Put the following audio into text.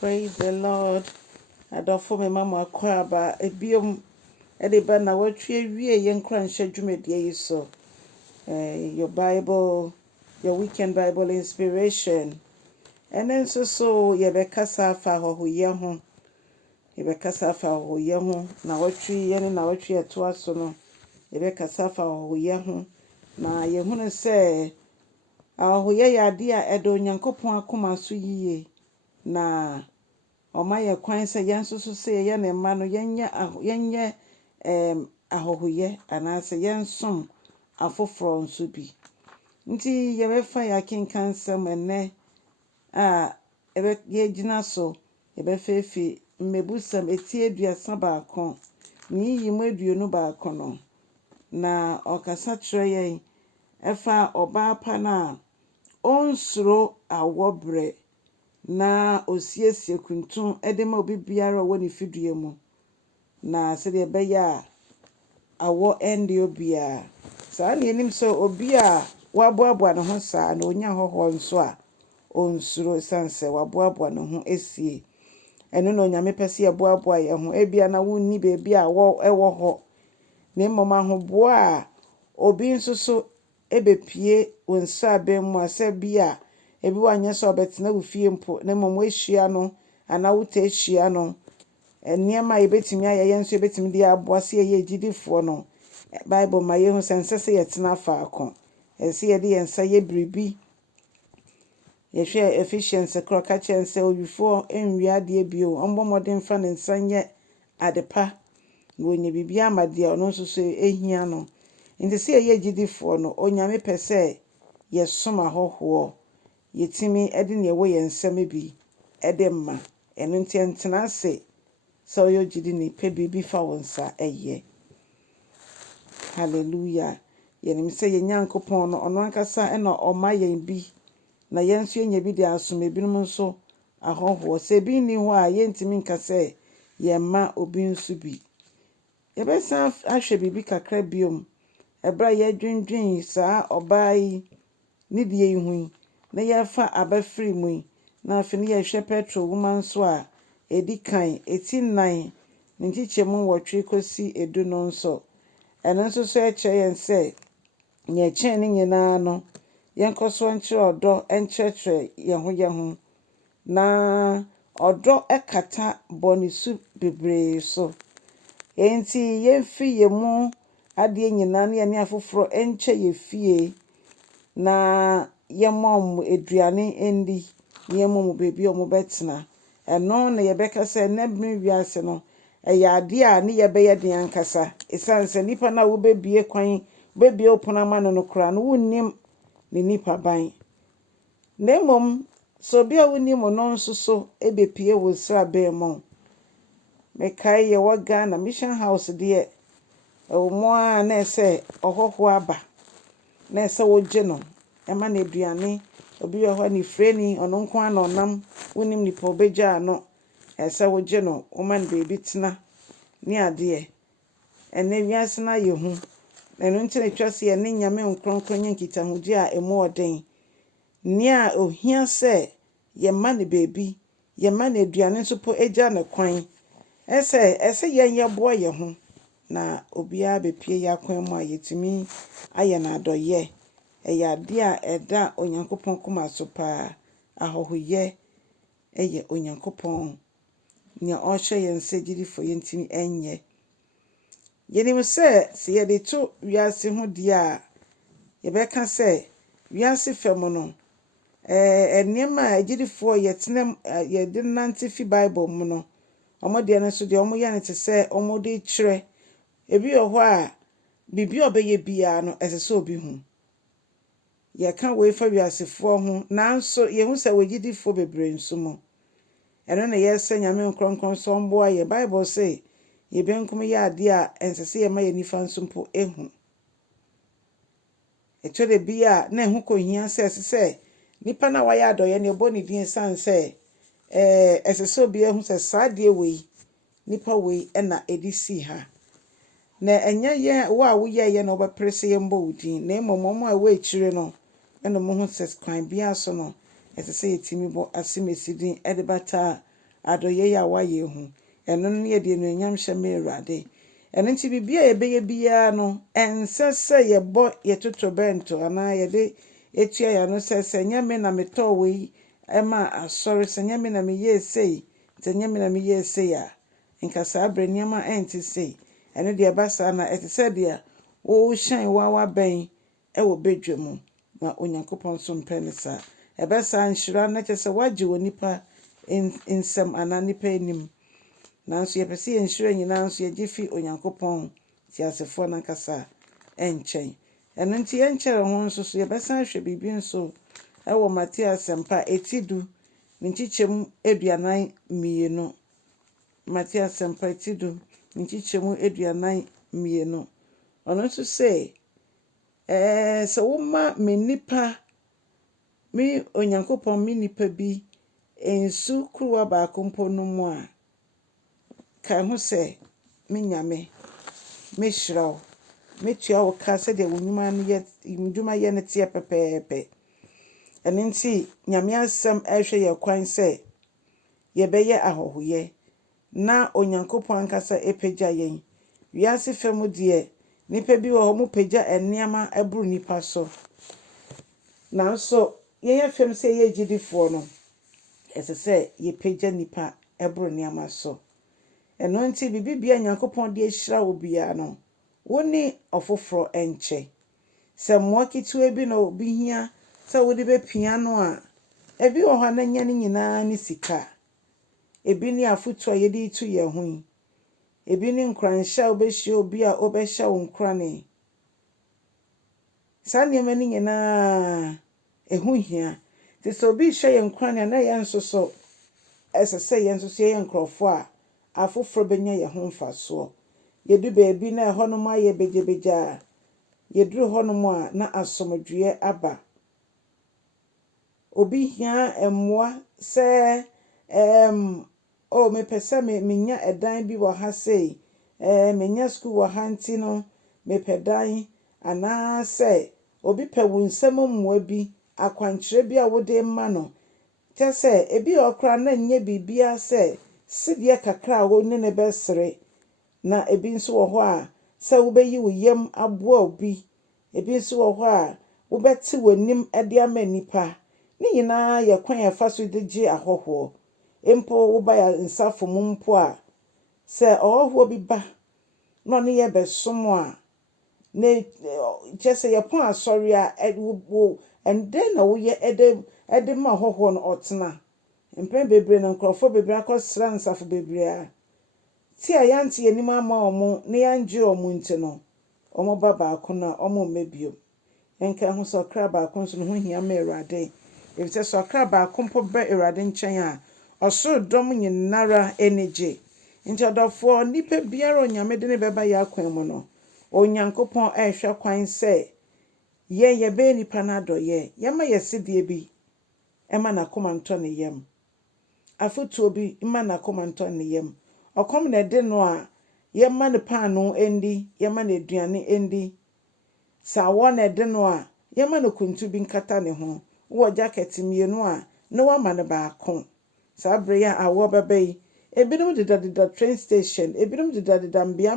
Praise the Lord. Adofo me mama kwaba ebiom ede ba na watwe wie ye nkra nhye dwumedie yi so. Your Bible, your weekend Bible inspiration. And then so ye be kasa fa hohoye ho. Ye be kasa fa hohoye ho na watwe ye ne na watwe eto aso no. Ye be kasa fa hohoye ho na ye hunu se ahohoye ya ade a edo Nyankopon akoma so yiye na Oma ye kwan se yensusu se ye ne ma no yenye ahohoye anase yensom afoforo nso bi. Nti ye be fa ya kinkan sem ene ebe ye gina so ye be fefi mmebusam eti aduasa baako ni yimu aduonu baako no na okasa kire ye efa oba pa na onsuro awobre na osiesie kuntun edema obi biara woni fidue mu na se de be ya awo ende obia sa na enim so obi a waboaboa ne ho sa na onya hoho nso a onsuro sanse waboaboa ne ho esie eno no nyame pese ye boaboa ye ho ebia na wonni bebi a wo ewo ho ne mmoma ho boa a obi nso so ebepie wonsa be mu ase bia ebi wanye so betena wo fie mpo na mmom ehia no ana wuta ehia no eniema yebetimi aye yenso yebetimi dia aboase ye gidifo no Bible ma ye hu sense se yetena faako ese ye de yensa ye bribi ye hwe Ephesians kroka chense oyufo enwia de bio ombomodin fa ne nsanye adepa wonye bibia amade ono nso so ehia no nti se ye gidifo no onyame pese ye soma hoho yetimi ede ne wo yensem bi ede ma eno nti entena ase so yo gidi ni pe bibi fa wonsa eye. Hallelujah. Yenim se ye Nyankopon no ono ankasa ena oma yen bi na yenso enya bi de asom ebinum nso ahoho se bi ni ho a yentimi nka se ye ma obi nso bi. Ye be san ahwe bibi kakra biom ebra ye dwendwen saa obai ni die yi na ye fa abafiri mu na afi ne ye hwe petro woman so a edikan eti9 nchichemu wotwe kosi edu no nso eno nso so eche yen se nye chen ni nyina no yenkoso nkyere odo enkyerkyere ye ho na odo ekata bonisu bebre so enti yemfi yemu ade nyina na ye ne afoforo enche ye fie na yemom eduane endi yemom bebi omo betena eno na ye beka se na bmi wiase no eya ade a ne ye be ye de ankasa esanse nipa na wo bebie kwan bebie opona ma no kra no wonnim ne nipa ban na mom so bia wonnim no nso so ebepie wo sra be mo me kai ye waga na mission house de mo a na ese ohoho aba na ese woje no ema na eduane obi yo ho ni freni ono nko ana onam wonim nipa obeja no ese woje no woman baby tena ni ade ene wiase na ye hu eno nti na twase ye ne nyame nkronkron nkita hodi a emo oden ni a ohia se ye ma ne baby ye ma na eduane nso po eja ne kwan ese ye boa ye ho na obia bepie ya kwan mu a yetimi aye na adoye eya de a eda Onyankopon koma so pa ahohoye eye Onyankopon ni o hye yense gidifo yentimi enye yenim se ye de to wiase ho de a ye beka se wiase fem no enema agidifo yetena ye de nante fi Bible mu no omo de ne so de omo ya ne te se omo de kire ebi ho a bibi obeye bia no esese obi hu ye ka we fa wiasefo ho nanso ye hu se wagidifo bebre nso mo eno na ye se nyame nkronkron so mbo aye Bible say ye benkum ye ade a ensese ye ma ye nifa nso mpo ehu etode bia na ehu ko hia se nipa na waya adoye ne bo ne din sanse esese obi ehu se saade we nipa we na edisi ha na enya ye wa wo ye na obaprese ye mbo udin na emomo a we chire no eno mo hu se kwan bia so no esese yetimi bo asimesidin edebata adɔyɛ ya wayɛ hu ɛno no yɛ de anuonyam hyɛ me Awurade ɛno nti bibia yɛbɛyɛ biara no ɛnsɛ sɛ yɛbɔ yɛtotobɛnto anaa yɛde etua ya no sɛ nyɛ me na metɔɔ wei ɛma asɔre sɛ nyɛ me na meyɛɛ sei sɛ nyɛ me na meyɛɛ sei a nka saa bere nneɛma ɛnte sei ɛno deɛ ɛba saa na ɛte sɛ deɛ wohyɛn wabɛn ɛwɔ bedwa mu na Onyankopɔn nso mpɛ ne saa ɛbɛsa nhyira na kyerɛ sɛ wagye wɔ nipa nsɛm anaa nipa anim nanso yɛpɛ sɛ yɛnhyira nyinaa nso yɛgye fi Onyankopɔn tiasefoɔ nankasa ɛnkyɛn ɛno nti yɛnkyɛre ho nso so yɛbɛsan hwɛ biribi nso ɛwɔ Matthew asɛmpa etidu ne nkyekyɛmu 42 Matthew asɛmpa etidu ne nkyekyɛmu 42 ɔno nso sɛ sɛ woma me nipa me Onyankopɔn me nipa bi nsu kuruwa baako mpo no mu a ka ho sɛ me nyame me hyira wo metua wo ka sɛ deɛ wo nnwuma yɛ ne teɛ pɛpɛɛpɛ ɛno nti nyame asɛm ɛhwɛ yɛ kwan sɛ yɛbɛyɛ ahɔhoyɛ na Onyankopɔn ankasa epagya yɛn wiase fam deɛ nipa bi wɔ hɔ mo pagya nneɛma ɛboro nipa so nanso yɛyɛ fam sɛ yɛ gyidifoɔ no ɛsɛ sɛ yɛpagya nipa ɛboro nneɛma so ɛno nti bibia Nyankopɔn de ahyira wo biara no wo ne ɔfoforɔ ɛnkyɛ sɛ mmoa ketewa bi na obi hia sɛ wode bɛpia no a ebi wɔ hɔ na nya ne nyinaa ne sika ebi ne afotu a yɛde tu yɛn ho yi ebi ne nkranhyɛ a wobɛhyia obi a wobɛhyɛ wo nkrane saa nneɛma ne nyinaa ɛho hia te sɛ obi hyɛ yɛn nkrane na yɛn nso so ɛsɛ sɛ yɛn nso so yɛyɛ nkrɔfo a afoforɔ bɛnya yɛn ho mfasoɔ yɛdu baabi na ɛhɔ nom ayɛ begyabegya a yɛduru hɔ nom a na asomdwoeɛ aba obi hia mmoa sɛ mepɛ sɛ menya ɛdan bi wɔ ha sei menya school wɔ ha nti no mepɛ dan anaa sɛ obi pɛ wo nsɛm mmoa bi akwankyerɛ bi a wode ma no kyɛ sɛ ebi ɔkora na nyɛ bibia sɛ sideɛ kakra a wo ne ne bɛsere na ebi nso wɔ hɔ a sɛ wobɛyi wo yam aboa obi ebi nso wɔ hɔ a wobɛte w'anim de ama nipa ne nyinaa yɛ kwan ɛfa so de gye ahɔhoɔ mpo woba ya nsafo mu mpo a sɛ ɔhɔhoɔ bi ba na ɔne yɛ bɛsom a ne kyɛ sɛ yɛpɔn asɔre a ɛndɛn na woyɛ ɛde ma hɔhoɔ no ɔtena mpɛn bebree na nkrɔfo bebree akɔsra nsafo bebree a ti a yɛnte yɛnim ama ɔmo ne yɛngye ɔmo nti no ɔmo ba baako na ɔmo mmebio yɛnka ho sɛ ɔkra baako nso ne ho hia ma Awurade efisɛ sɛ ɔkra baako mpo bɛ Awurade nkyɛn a ɔsoro dɔm nyinara enigye nti ɔdɔfoɔ nipa biara onyame de ne bɛba yɛ akwan mu no Onyankopɔn ɛhwɛ kwan sɛ yɛbɛyɛ nipa no adɔyɛ yɛma yɛsidie bi ɛma n'akoma ntɔ ne yam afotuo bi ma n'akoma ntɔ ne yam ɔkɔm na ɛde no a yɛma ne paano endi yɛma ne aduane endi saa wɔ na ɛde no a yɛma ne kuntu bi nkata ne ho wɔ jacket mmienu a na wama ne baako saa bere a awɔ bɛbɛ yi ebinom deda train station ebinom deda mbeambea